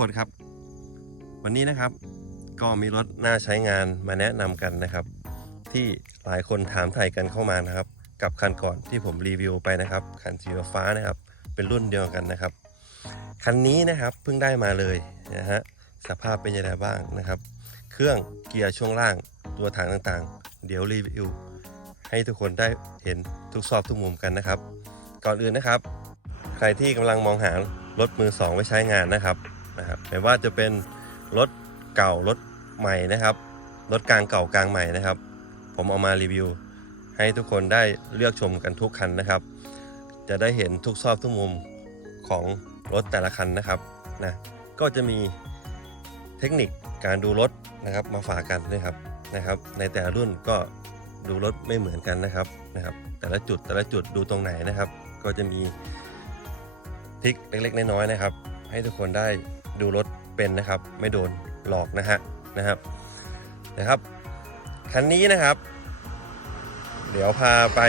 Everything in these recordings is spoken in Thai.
ครับทุกคนครับ วันนี้นะครับก็มีรถน่าใช้งานมาแนะนำกันนะครับ ที่หลายคนถามไถ่กันเข้ามานะครับ กับคันก่อนที่ผมรีวิวไปนะครับ คันสีฟ้านะครับ เป็นรุ่นเดียวกันนะครับ คันนี้นะครับเพิ่งได้มาเลยนะฮะสภาพเป็นยังไงบ้างนะครับ เครื่องเกียร์ช่วงล่างตัวถังต่างๆ เดี๋ยวรีวิวให้ทุกคนได้เห็นทุกซอกทุกมุมกันนะครับ ก่อนอื่นนะครับ ใครที่กำลังมองหารถมือสองไว้ใช้งานนะครับ นะครับไม่ว่าจะเป็นรถเก่ารถใหม่นะครับ รถกลางเก่ากลางใหม่นะครับ ผมเอามารีวิว ให้ทุกคนได้เลือกชมกันทุกคันนะครับ จะได้เห็นทุกซอกทุกมุมของรถแต่ละคันนะครับนะก็จะมีเทคนิคการดูรถนะครับมาฝากกันนะครับนะครับ ในแต่ละรุ่นก็ดูรถไม่เหมือนกันนะครับนะครับ แต่ละจุดแต่ละจุดดูตรงไหนนะครับ ก็จะมีทริคเล็กๆน้อยๆนะครับ ให้ทุกคนได้ ดูรถเป็นนะครับ ไม่โดนหลอกนะฮะนะครับนะครับคันนี้นะครับ เดี๋ยวพาไป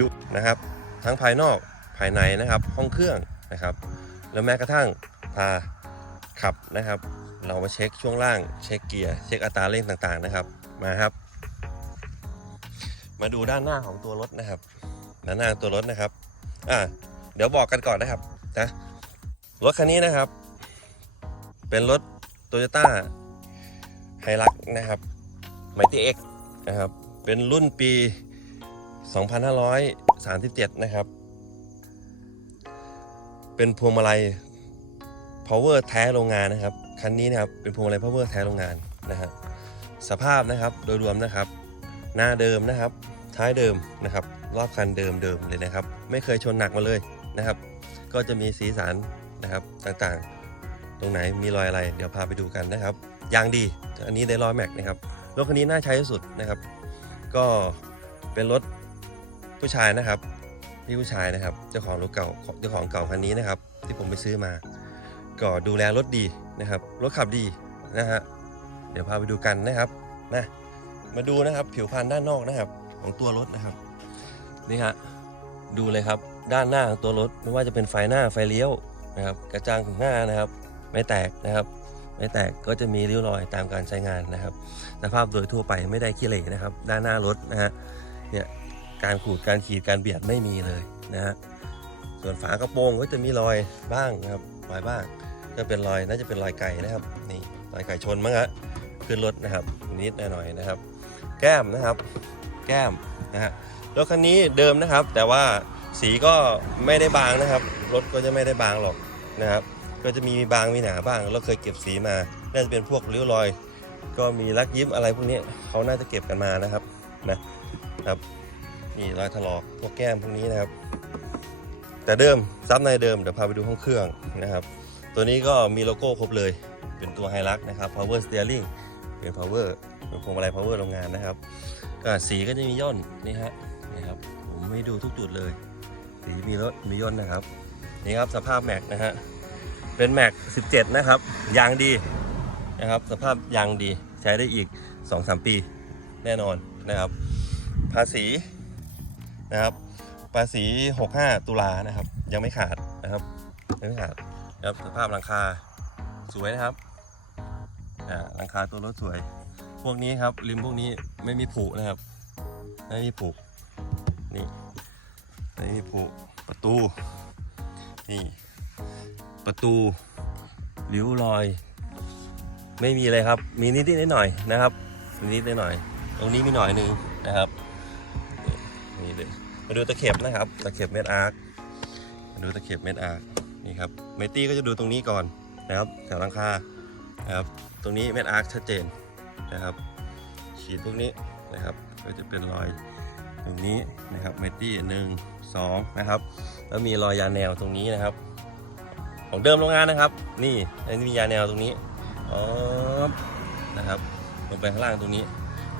ดูนะครับ ทั้งภายนอกภายในนะครับ ห้องเครื่องนะครับ แล้วแม้กระทั่งพาขับนะครับ เรามาเช็คช่วงล่างเช็คเกียร์เช็คอัตราเร่งต่างๆนะครับมาครับ มาดูด้านหน้าของตัวรถนะครับด้านหน้าตัวรถนะครับอ่าเดี๋ยวบอกกันก่อนนะครับนะรถคันนี้นะครับ เป็นรถ Toyota h i l u x นะครับ Mighty X นะครับ เป็นรุ่นปี 2537 นะครับ เป็นพวงมาลัย power แท้โรงงานนะครับ คันนี้นะครับ เป็นพวงมาลัย power แท้โรงงานนะฮะสภาพนะครับโดยรวมนะครับ หน้าเดิมนะครับ ท้ายเดิมนะครับ รอบคันเดิมเดิมเลยนะครับ ไม่เคยชนหนักมาเลยนะครับ ก็จะมีสีสันนะครับต่างๆ ตรงไหนมีรอยอะไร เดี๋ยวพาไปดูกันนะครับยางดีอันนี้ได้รอยแม็กนะครับรถคันนี้น่าใช้ที่สุดนะครับ ก็เป็นรถผู้ชายนะครับพี่ผู้ชายนะครับเจ้าของรถเก่าเจ้าของเก่าคันนี้นะครับ ที่ผมไปซื้อมา ก็ดูแลรถดีนะครับรถขับดีนะฮะเดี๋ยวพาไปดูกันนะครับนะมาดูนะครับผิวพรรณด้านนอกนะครับของตัวรถนะครับนี่ฮะดูเลยครับด้านหน้าของตัวรถไม่ว่าจะเป็นไฟหน้าไฟเลี้ยวนะครับ กระจังของหน้านะครับ ไม่แตกนะครับ ไม่แตกก็จะมีริ้วรอยตามการใช้งานนะครับสภาพโดยทั่วไปไม่ได้ขี้เหร่นะครับ ด้านหน้ารถนะฮะเนี่ยการขูดการขีดการเบียดไม่มีเลยนะฮะส่วนฝากระโปรงก็จะมีรอยบ้างนะครับรอยบ้างก็เป็นรอยน่าจะเป็นรอยไก่นะครับนี่รอยไก่ชนมั้งฮะขึ้นรถนะครับนิดหน่อยนะครับ แก้มนะครับ แก้มนะฮะรถคันนี้เดิมนะครับ แต่ว่าสีก็ไม่ได้บางนะครับ รถก็จะไม่ได้บางหรอกนะครับ ก็จะมีบางมีหนาบ้างเราเคยเก็บสีมา น่าจะเป็นพวกริ้วรอย ก็มีลักยิ้มอะไรพวกนี้เขาน่าจะเก็บกันมานะครับนะครับนี่รอยถลอกพวกแก้มพวกนี้นะครับ แต่เดิมซับในเดิมเดี๋ยวพาไปดูห้องเครื่องนะครับ ตัวนี้ก็มีโลโก้ครบเลยเป็นตัวไฮลักนะครับ power steering เป็น power เป็นพวงมาลัย power โรงงานนะครับก็สีก็จะมีย่นนี่ฮะนี่ครับผมไม่ดูทุกจุดเลย สีมีรถมีย่นนะครับนี่ครับสภาพแม็กนะฮะ เป็นแม็ก17 นะครับ ยางดีนะครับ สภาพยางดีใช้ได้อีก 2-3 ปีแน่นอนนะครับ ภาษีนะครับ ภาษี 65 ตุลานะครับ ยังไม่ขาดนะครับยังไม่ขาดนะครับสภาพหลังคาสวยนะครับอ่าหลังคาตัวรถสวย พวกนี้ครับริมพวกนี้ไม่มีผุนะครับ ไม่มีผุนี่ไม่มีผุประตูนี่ ประตูริ้วรอย ไม่มีเลยครับ มีนิดๆหน่อยๆนะครับมีนิดๆหน่อยๆตรงนี้มีหน่อยนึงนะครับนี่เลยมาดูตะเข็บนะครับ ตะเข็บเม็ดอาร์คมาดูตะเข็บเม็ดอาร์คนี่ครับเมตี้ก็จะดูตรงนี้ก่อนนะครับแถวหลังคานะครับ ตรงนี้เม็ดอาร์คชัดเจนนะครับขีดพวกนี้นะครับ ก็จะเป็นรอยตรงนี้นะครับเมตี้หนึ่งสองนะครับ แล้วมีรอยยาแนวตรงนี้นะครับ ของเดิมโรงงานนะครับ นี่อันนี้มียาแนวตรงนี้อ๋อนะครับลงไปข้างล่างตรงนี้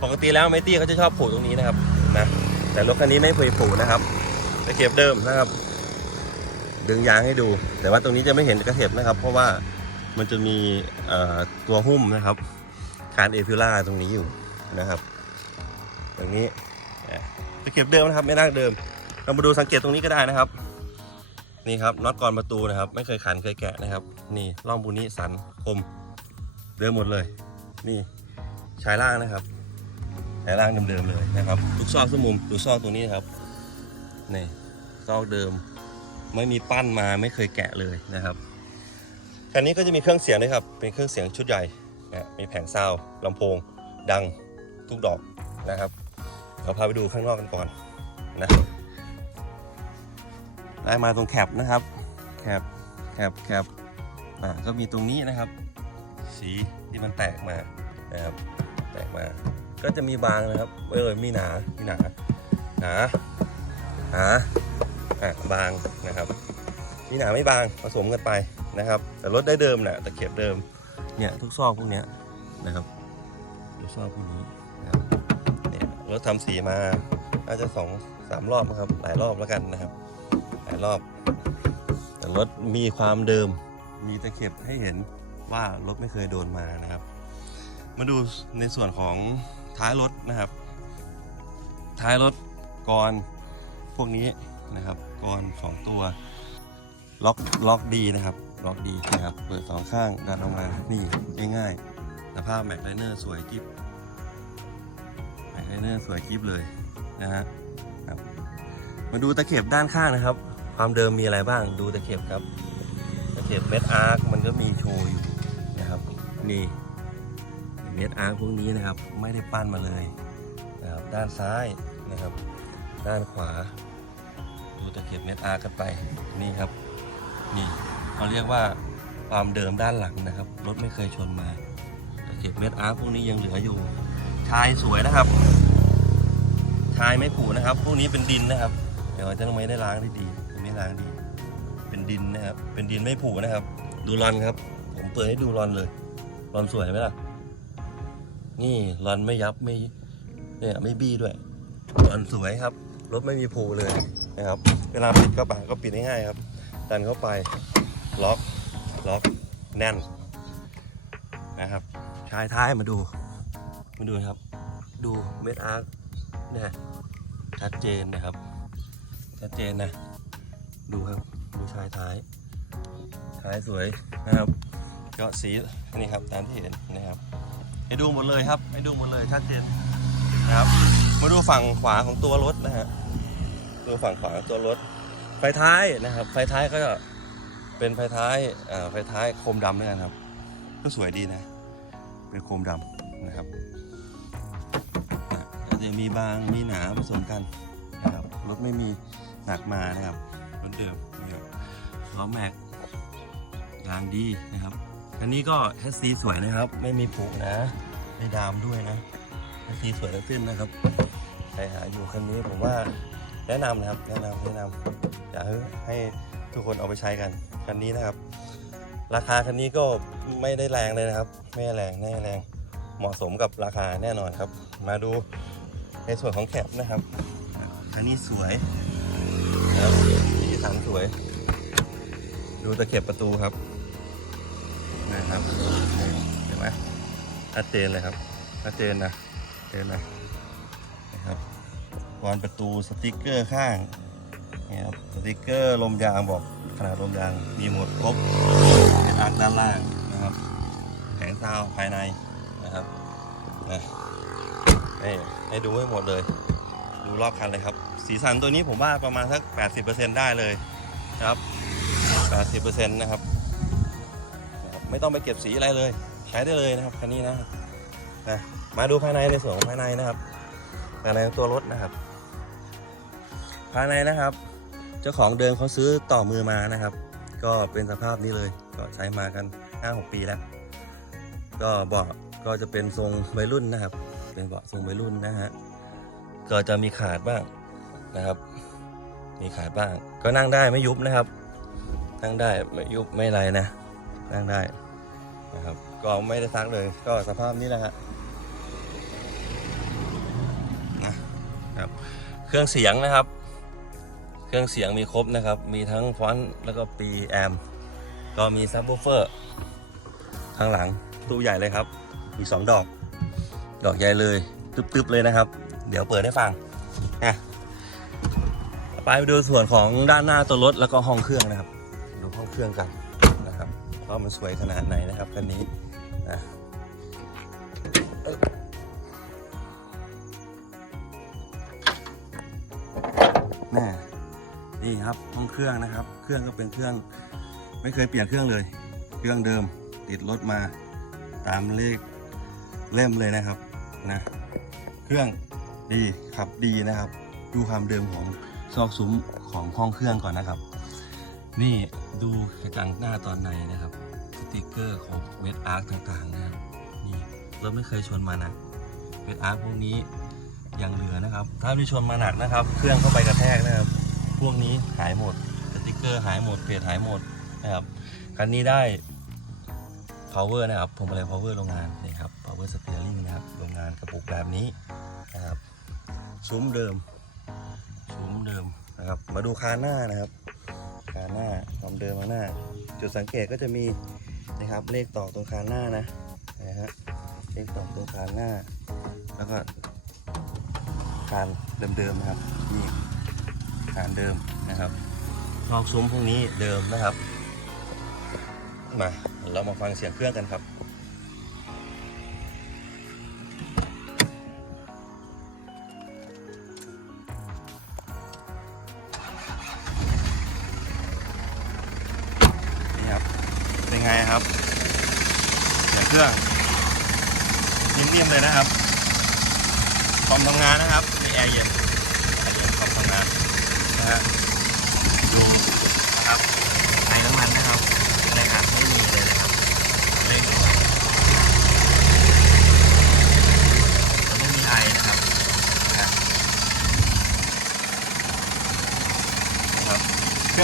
ปกติแล้วเมตี้เขาจะชอบผูกตรงนี้นะครับนะแต่รถคันนี้ไม่เคยผูกนะครับตะเข็บเดิมนะครับ ดึงยางให้ดู แต่ว่าตรงนี้จะไม่เห็นกระเข็บนะครับ เพราะว่ามันจะมีตัวหุ้มนะครับคานเอพิล่าตรงนี้อยู่นะครับตรงนี้อะตะเข็บเดิมนะครับไม่นั่งเดิมเรามาดูสังเกตตรงนี้ก็ได้นะครับ นี่ครับน็อตกรอนประตูนะครับ ไม่เคยขันเคยแกะนะครับ นี่ร่องบุนี้สันคมเดิมหมดเลย นี่ชายล่างนะครับชายล่างเดิมๆเลยนะครับทุกซอกทุกมุมดูซอกตรงนี้ครับนี่ซอกเดิม ไม่มีปั้นมาไม่เคยแกะเลยนะครับคันนี้ก็จะมีเครื่องเสียงด้วยครับ เป็นเครื่องเสียงชุดใหญ่นะมีแผงซาวลำโพง ดังทุกดอกนะครับเราพาไปดูข้างนอกกันก่อนนะ ได้มาตรงแคปนะครับ แคปแคปแคปอ่าก็มีตรงนี้นะครับ สีที่มันแตกมานะครับแตกมา ก็จะมีบางนะครับเออมีหนา มีหนา หนาหนาอะบางนะครับ มีหนาไม่บางผสมกันไปนะครับ แต่รถได้เดิมนะตะเข็บเดิมเนี่ยทุกซอกพวกเนี้ยนะครับทุกซอกพวกนี้นะครับเนี่ยรถทำสีมาน่าจะสองสามรอบนะครับหลายรอบแล้วกันนะครับ หลายรอบ แต่รถมีความเดิม มีตะเข็บให้เห็นว่ารถไม่เคยโดนมานะครับ มาดูในส่วนของท้ายรถนะครับ ท้ายรถกรพวกนี้นะครับกรสองตัว ล็อกล็อกดีนะครับ ล็อกดีนะครับ เปิดสองข้างดันออกมา นี่ง่ายๆสภาพแม็กไลเนอร์สวยกิ๊บแม็กไลเนอร์สวยกิ๊บเลยนะฮะมาดูตะเข็บด้านข้างนะครับ ความเดิมมีอะไรบ้างดูตะเข็บครับ ตะเข็บเม็ดอาร์คมันก็มีโชว์อยู่นะครับนี่เม็ดอาร์คพวกนี้นะครับไม่ได้ปั้นมาเลยนะครับด้านซ้ายนะครับ ด้านขวา ดูตะเข็บเม็ดอาร์คกันไปนี่ครับนี่เขาเรียกว่าความเดิมด้านหลังนะครับรถไม่เคยชนมาตะเข็บเม็ดอาร์คพวกนี้ยังเหลืออยู่ชายสวยนะครับชายไม่ผุนะครับ พวกนี้เป็นดินนะครับ เดี๋ยวจะต้องไม่ได้ล้างได้ดี ไม่ล้างดี เป็นดินนะครับ เป็นดินไม่ผุนะครับ ดูรอนครับ ผมเปิดให้ดูรอนเลยรอนสวยไหมล่ะ นี่รอนไม่ยับไม่เนี่ยไม่บี้ด้วยรอนสวยครับ รถไม่มีผุเลยนะครับ เวลาปิดกระบะก็ปิดง่ายๆครับ ดันเข้าไปล็อกล็อกแน่นนะครับชายท้ายมาดูมาดูครับ ดูเม็ดอาร์คเนี่ยชัดเจนนะครับ ชัดเจนนะ ดูครับดูชายท้าย ท้ายสวยนะครับก็สีนี่ครับตามที่เห็นนะครับให้ดูหมดเลยครับให้ดูหมดเลยชัดเจนนะครับมาดูฝั่งขวาของตัวรถนะฮะดูฝั่งขวาของตัวรถ ไฟท้ายนะครับ ไฟท้ายก็เป็นไฟท้ายไฟท้ายโคมดำด้วยกันครับ ก็สวยดีนะ เป็นโคมดำนะครับจะมีบางมีหนาผสมกันนะครับรถไม่มีหนักมานะครับ รถเดิมนี่ครับล้อแม็กยางดีนะครับอันนี้ก็แฮสซีสวยนะครับ ไม่มีผุนะไม่ดามด้วยนะแฮสซีสวยทั้งสิ้นนะครับใครหาอยู่คันนี้ผมว่าแนะนำนะครับแนะนำแนะนำอยากให้ทุกคนเอาไปใช้กันคันนี้นะครับ ราคาคันนี้ก็ไม่ได้แรงเลยนะครับ ไม่แรงไม่แรงเหมาะสมกับราคาแน่นอนครับ มาดูในส่วนของแคปนะครับ คันนี้สวยนะครับ สีสันสวย ดูตะเข็บประตูครับ นะครับ เห็นไหมชัดเจนเลยครับชัดเจนนะเจนนะนะครับกรอนประตูสติกเกอร์ข้างนี่ครับสติกเกอร์ลมยางบอกขนาดลมยางมีหมดครบเป็นอาร์คด้านล่างนะครับแผงซาวภายในนะครับนะให้ให้ดูให้หมดเลย ดูรอบคันเลยครับ สีสันตัวนี้ผมว่าประมาณสัก 80%ได้เลยนะครับ80%นะครับนะครับ ไม่ต้องไปเก็บสีอะไรเลย ใช้ได้เลยนะครับคันนี้นะนะมาดูภายในในส่วนของภายในนะครับภายในตัวรถนะครับ ภายในนะครับ เจ้าของเดิมเขาซื้อต่อมือมานะครับ ก็เป็นสภาพนี้เลยก็ใช้มากัน 5-6 ปีแล้ว ก็เบาะก็จะเป็นทรงวัยรุ่นนะครับ เป็นเบาะทรงวัยรุ่นนะฮะก็จะมีขาดบ้าง นะครับ มีขาดบ้าง ก็นั่งได้ไม่ยุบนะครับ นั่งได้ไม่ยุบไม่ไรนะ นั่งได้นะครับ ก็ไม่ได้ซักเลย ก็สภาพนี้แหละฮะนะครับ เครื่องเสียงนะครับ เครื่องเสียงมีครบนะครับ มีทั้งฟอนต์แล้วก็ปีแอม ก็มีซับวูเฟอร์ข้างหลังตู้ใหญ่เลยครับมีสองดอก ดอกใหญ่เลยตึ๊บๆเลยนะครับ เดี๋ยวเปิดให้ฟังนะ ไปดูส่วนของด้านหน้าตัวรถแล้วก็ห้องเครื่องนะครับ ดูห้องเครื่องกันนะครับว่ามันสวยขนาดไหนนะครับคันนี้นะแม่นี่ครับห้องเครื่องนะครับ เครื่องก็เป็นเครื่องไม่เคยเปลี่ยนเครื่องเลย เครื่องเดิมติดรถมาตามเลขเล่มเลยนะครับนะเครื่องดีขับดีนะครับ ดูความเดิมของ ซอกซุ้มของห้องเครื่องก่อนนะครับ นี่ดูกระจังหน้าตอนในนะครับสติกเกอร์ของเวทอาร์คต่างๆนะครับนี่เราไม่เคยชนมาหนักเวทอาร์คพวกนี้ยังเหลือนะครับ ถ้าไม่ชนมาหนักนะครับ เครื่องเข้าไปกระแทกนะครับ พวกนี้หายหมดสติกเกอร์หายหมดเพจหายหมดนะครับคันนี้ได้ power นะครับผมอะไร power โรงงานนี่ครับ power steering นะครับโรงงานกระปุกแบบนี้นะครับซุ้มเดิมซุ้มเดิม นะครับ มาดูคานหน้านะครับ คานหน้าความเดิมมาหน้า จุดสังเกตก็จะมีนะครับเลขต่อตรงคานหน้านะนะฮะเลขต่อตรงคานหน้า แล้วก็คานเดิมๆนะครับนี่คานเดิมนะครับซอกซุ้มพวกนี้เดิมนะครับ มาเรามาฟังเสียงเครื่องกันครับ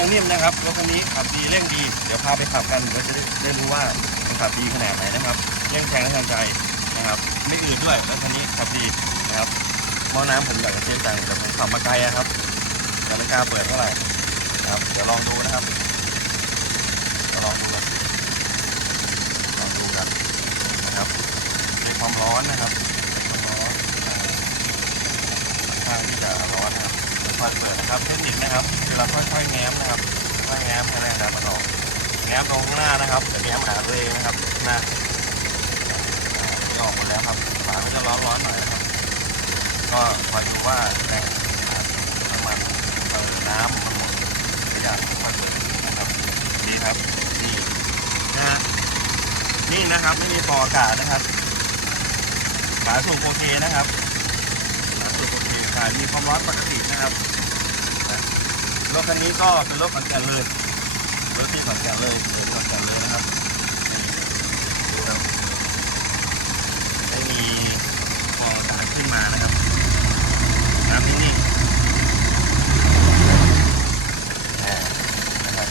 องนิ่มนะครับรถคันนี้ขับดีเร่งดี เดี๋ยวพาไปขับกันเดี๋ยวจะได้ได้รู้ว่ามันขับดีขนาดไหนนะครับเร่งแซงและทันใจนะครับ ไม่อืดด้วยรถคันนี้ขับดีนะครับหม้อน้ำผมอยากจะเทียบจังแต่ผมขับมาไกลอะครับยังไม่กล้าเปิดเท่าไหร่นะครับเดี๋ยวลองดูนะครับเดี๋ยวลองดูกันลองดูกันนะครับในความร้อนนะครับความร้อนนะครับค่อนข้างที่จะร้อน นะครับค่อยๆเปิดนะครับ เทคนิคนะครับคือเราค่อยๆแง้มนะครับค่อยๆแง้มให้แรงดันมันออกแง้มตรงข้างหน้านะครับแต่แง้มหาตัวเองนะครับหน้านี่ออกหมดแล้วครับฝาจะร้อนๆหน่อยนะครับ ก็คอยดูว่าแรงน้ำมันเออน้ำมันหมดหรือยังค่อยเปิดนะครับดีครับดีนะฮะนี่นะครับไม่มีฟออากาศนะครับฝาสูงโอเคนะครับตัวปกติขายมีความร้อนปกตินะครับ รถคันนี้ก็เป็นรถขอนแก่นเลยรถที่ขอนแก่นเลยรถขอนแก่นเลยนะครับนี่ดูครับไม่มีฟองอากาศขึ้นมานะครับน้ำนิ่งๆอ่านะครับ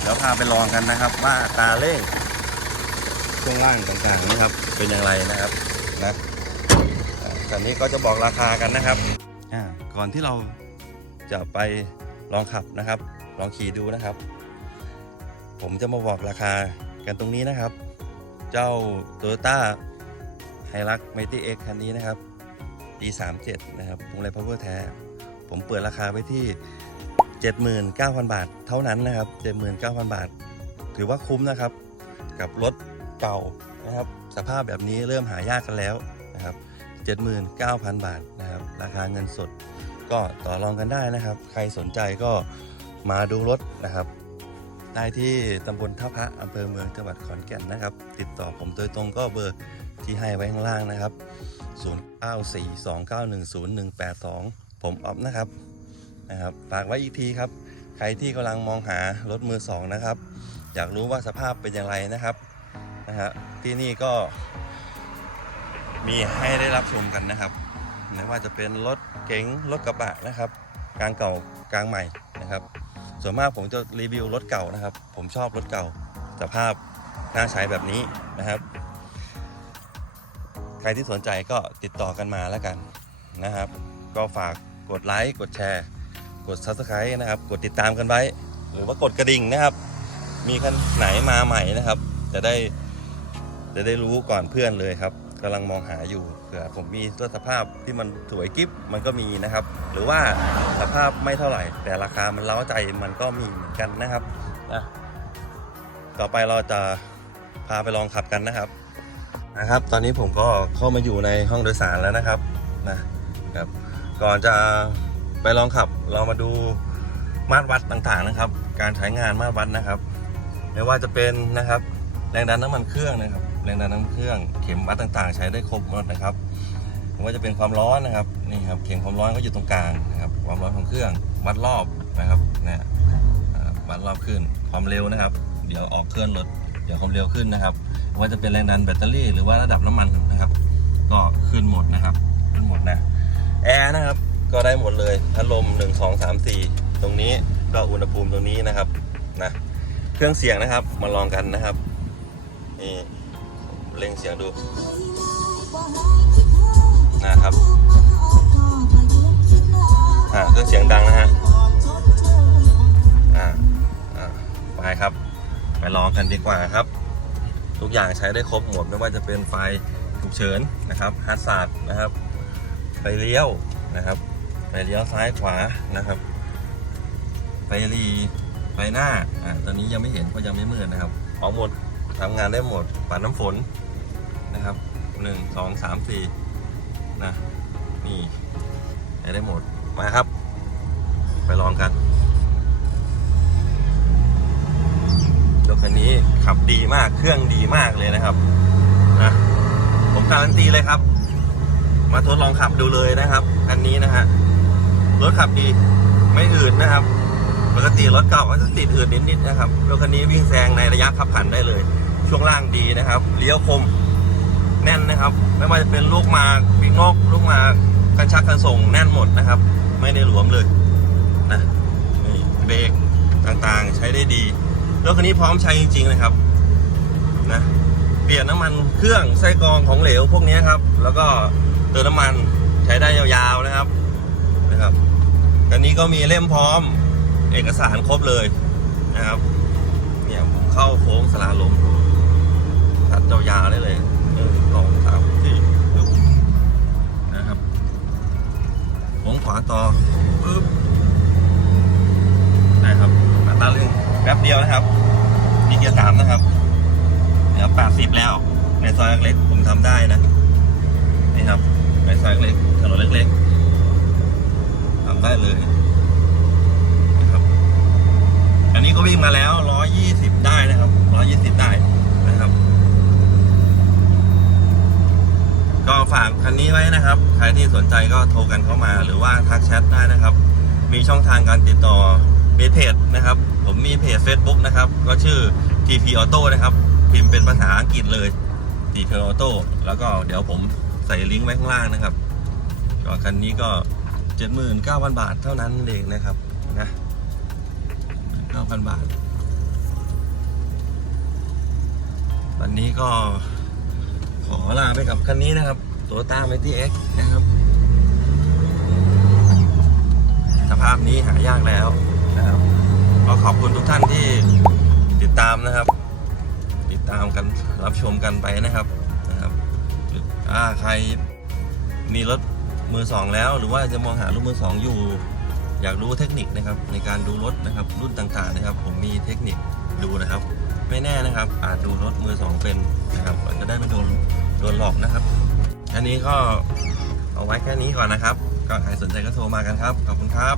เดี๋ยวพาไปลองกันนะครับว่าตาเร่งช่วงล่างต่างๆนะครับเป็นอย่างไรนะครับนะอ่า ตอนนี้ก็จะบอกราคากันนะครับอ่าก่อนที่เราจะไปลองขับนะครับ ลองขี่ดูนะครับ ผมจะมาบอกราคากันตรงนี้นะครับ เจ้า Toyota h i l u x m i g h t y X คันนี้นะครับปี37 นะครับพวงไรพาวเวอร์แท้ ผมเปิดราคาไว้ที่ 79,000 บาทเท่านั้นนะครับ 79,000 บาท ถือว่าคุ้มนะครับ กับรถเก่านะครับ สภาพแบบนี้เริ่มหายากกันแล้วนะครับ 79,000 บาทนะครับ ราคาเงินสดก็ต่อรองกันได้นะครับ ใครสนใจก็มาดูรถนะครับ ได้ที่ตำบลท่าพระอำเภอเมืองจังหวัดขอนแก่นนะครับ ติดต่อผมโดยตรงก็เบอร์ที่ให้ไว้ข้างล่างนะครับ 0942910182 ผมออฟนะครับนะครับฝากไว้อีกทีครับ ใครที่กำลังมองหารถมือสองนะครับ อยากรู้ว่าสภาพเป็นอย่างไรนะครับนะฮะที่นี่ก็ มีให้ได้รับชมกันนะครับไม่ว่าจะเป็นรถเก๋งรถกระบะนะครับกลางเก่ากลางใหม่นะครับ ส่วนมากผมจะรีวิวรถเก่านะครับ ผมชอบรถเก่าสภาพน่าใช้แบบนี้นะครับ ใครที่สนใจก็ติดต่อกันมาแล้วกันนะครับ ก็ฝากกดไลค์กดแชร์ กด subscribe นะครับ กดติดตามกันไว้ หรือว่ากดกระดิ่งนะครับ มีคันไหนมาใหม่นะครับ จะได้จะได้รู้ก่อนเพื่อนเลยครับ กำลังมองหาอยู่เผื่อผมมีตัวสภาพที่มันสวยกิฟมันก็มีนะครับ หรือว่าสภาพไม่เท่าไหร่ แต่ราคามันเล้าใจมันก็มีเหมือนกันนะครับนะต่อไปเราจะพาไปลองขับกันนะครับนะครับ ตอนนี้ผมก็เข้ามาอยู่ในห้องโดยสารแล้วนะครับนะครับ ก่อนจะไปลองขับเรามาดูมาตรวัดต่างๆนะครับ การใช้งานมาตรวัดนะครับ ไม่ว่าจะเป็นนะครับ แรงดันน้ำมันเครื่องนะครับ แรงดันน้ำมันเครื่องเข็มวัดต่างๆ ใช้ได้ครบหมดนะครับไม่ว่าจะเป็นความร้อนนะครับนี่ครับเข็มความร้อนก็อยู่ตรงกลางนะครับความร้อนของเครื่องวัดรอบนะครับเนี่ยวัดรอบขึ้นความเร็วนะครับ เดี๋ยวออกเคลื่อนรถเดี๋ยวความเร็วขึ้นนะครับว่าจะเป็นแรงดันแบตเตอรี่หรือว่าระดับน้ำมันนะครับ ก็ขึ้นหมดนะครับขึ้นหมดนะแอร์นะครับก็ได้หมดเลยพัดลม1 2 3 4 ตรงนี้ก็อุณหภูมิตรงนี้นะครับนะเครื่องเสียงนะครับมาลองกันนะครับนี่ เล่งเสียงดูนะครับอ่าเครื่องเสียงดังนะฮะอ่าอ่าไปครับไปลองกันดีกว่าครับ ทุกอย่างใช้ได้ครบหมดไม่ว่าจะเป็นไฟฉุกเฉินนะครับฮาร์ดนะครับไฟเลี้ยวนะครับไฟเลี้ยวซ้ายขวานะครับไฟรีไฟหน้าอ่าตอนนี้ยังไม่เห็นเพราะยังไม่มืดนะครับออกหมดทำงานได้หมดปัดน้ำฝน นะครับหนึ่งสองสามสี่นะนี่ใช้ได้หมด มาครับ ไปลองกันรถคันนี้ขับดีมากเครื่องดีมากเลยนะครับนะผมการันตีเลยครับ มาทดลองขับดูเลยนะครับคันนี้นะฮะรถขับดีไม่อืดนะครับปกติรถเก่าก็จะติดอืดนิดๆนะครับรถคันนี้วิ่งแซงในระยะขับผ่านได้เลย ช่วงล่างดีนะครับเลี้ยวคม แน่นนะครับ ไม่ว่าจะเป็นลูกมาปีกนกลูกมากันชักกันส่งแน่นหมดนะครับ ไม่ได้หลวมเลยนะนี่เบรกต่างๆใช้ได้ดีรถคันนี้พร้อมใช้จริงๆเลยครับนะเปลี่ยนน้ำมันเครื่องไส้กรองของเหลวพวกนี้ครับ แล้วก็เติมน้ำมันใช้ได้ยาวๆนะครับนะครับคันนี้ก็มีเล่มพร้อมเอกสารครบเลยนะครับ เนี่ยผมเข้าโค้งสลาลมตัดยาวๆได้เลย โค้งขวาต่อปึ๊บนะครับอัตราเร่งแป๊บเดียวนะครับ มีเกียร์สามนะครับเดี๋ยวแปดสิบแล้ว ในซอยเล็กผมทำได้นะนี่ครับในซอยเล็กถนนเล็กๆทำได้เลยนะครับ อันนี้ก็วิ่งมาแล้วร้อยี่สิบได้นะครับร้อยี่สิบได้นะครับ ก็ฝากคันนี้ไว้นะครับ ใครที่สนใจก็โทรกันเข้ามา หรือว่าทักแชทได้นะครับ มีช่องทางการติดต่อมีเพจนะครับ ผมมีเพจ Facebook นะครับ ก็ชื่อ TP Auto นะครับ พิมพ์เป็นภาษาอังกฤษเลย TP Auto แล้วก็เดี๋ยวผมใส่ลิงก์ไว้ข้างล่างนะครับก็คันนี้ก็ 79,000 บาทเท่านั้นเองนะครับนะ9,000 บาท วันนี้ก็ ขอลาไปกับคันนี้นะครับ Toyota m a t i X นะครับ สภาพนี้หายากแล้วนะครับก็ขอบคุณทุกท่านที่ติดตามนะครับ ติดตามกันรับชมกันไปนะครับนะครับอถ้าใครมีรถมือสองแล้วหรือว่าจะมองหารถมือสองอยู่ อยากรู้เทคนิคนะครับ ในการดูรถนะครับรุ่นต่างๆนะครับ ผมมีเทคนิคดูนะครับ ไม่แน่นะครับ อาจดูรถมือสองเป็นนะครับมันจะได้ไม่โดน โดนหลอกนะครับ อันนี้ก็เอาไว้แค่นี้ก่อนนะครับ ก็ใครสนใจก็โทรมากันครับ ขอบคุณครับ